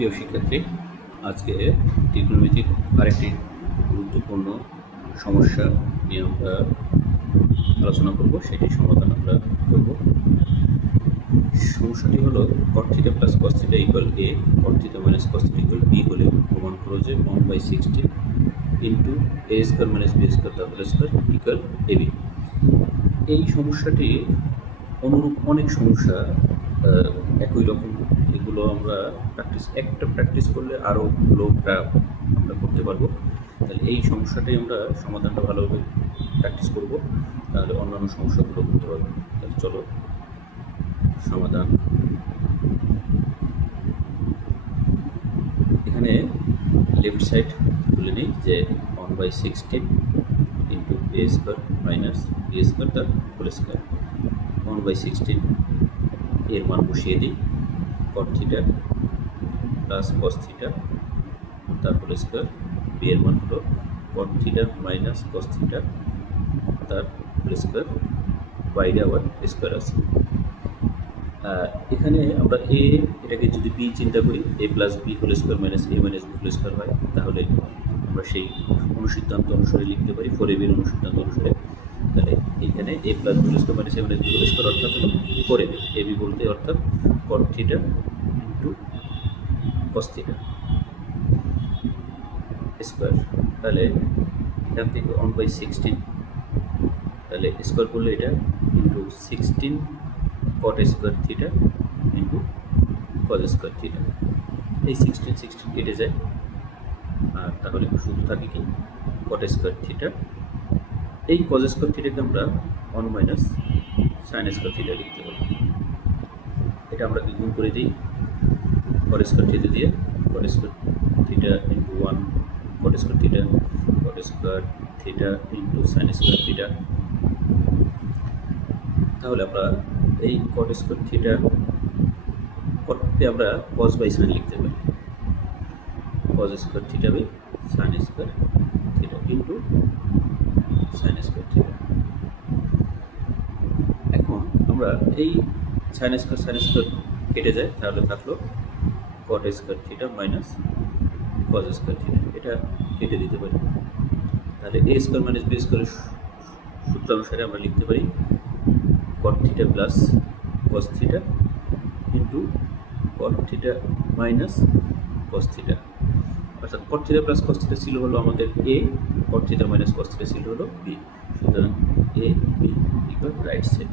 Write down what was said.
প্রিয় শিক্ষার্থী, আজকে ত্রিকোণমিতির আরেকটি গুরুত্বপূর্ণ সমস্যা নিয়ে আমরা আলোচনা করব, সেটির সমাধান আমরা করব। সমস্যাটি হলো cot θ plus cos θ equal a, cot θ minus cos θ equal b হলে প্রমাণ করো যে 1/16 into a square minus b square তার হোল স্কোয়ার ইকুয়াল ab। এই সমস্যাটি অনুরূপ অনেক সমস্যা একই রকম, এগুলো আমরা প্র্যাকটিস করলে আরও লোকটা আমরা করতে পারবো। তাহলে এই সমস্যাটাই আমরা সমাধানটা ভালোভাবে প্র্যাকটিস করব, তাহলে অন্যান্য সমস্যাগুলো করতে পারবো। তাহলে চলো সমাধান। এখানে লেফট সাইড তুলে নিই যে 1/16 into a square minus b square তার হোল স্কোয়ার। 1/16 এর মান বসিয়ে দিই, cot θ প্লাস cos θ তার হোল স্কোয়ার, b এর মান হলো cot θ মাইনাস cos θ তার হোল স্কোয়ার, বাইরে আবার স্কোয়ার আছে। এখানে আমরা এটাকে যদি b চিন্তা করি, a plus b whole square minus a minus b whole square হয়, তাহলে আমরা সেই অনুসিদ্ধান্ত অনুসারে লিখতে পারি, 4ab এর অনুসিদ্ধান্ত অনুসারে। তাহলে এখানে a plus b whole square minus a minus b whole square অর্থাৎ হলো 4ab, ab বলতে অর্থাৎ cot θ ইন্টু cos θ স্কোয়ার। তাহলে এখান থেকে 1/16, তাহলে স্কোয়ার করলে এটা into 16 cot square θ into cos square θ। এই 16 কেটে যায়, আর তাহলে শুধু থাকে কি cot স্কোয়ার θ। এই cos স্কোয়ার θকে আমরা 1 মাইনাস sin স্কোয়ার θ লিখতে পারি। এটা আমরা কি গুণ করে দিই cot স্কোয়ার θ দিয়ে, cot square θ into 1 cot square θ, cot square θ into sin square θ। তাহলে আমরা এই cot স্কোয়ার θ cotকে আমরা cos বাই sin লিখতে পারি, cos square θ by sin square θ into sin square θ। এখন আমরা এই sin স্কোয়ার কেটে যায়, তাহলে থাকলো cot square θ minus cos square θ, এটা কেটে দিতে পারি। তাহলে a স্কোয়ার মাইনাস b স্কোয়ারের সূত্র অনুসারে আমরা লিখতে পারি cot θ plus cos θ into cot θ minus cos θ, অর্থাৎ cot θ প্লাস cos θ ছিল হলো আমাদের a, cot θ মাইনাস cos θ ছিল হলো b। সুতরাং a b equal right side.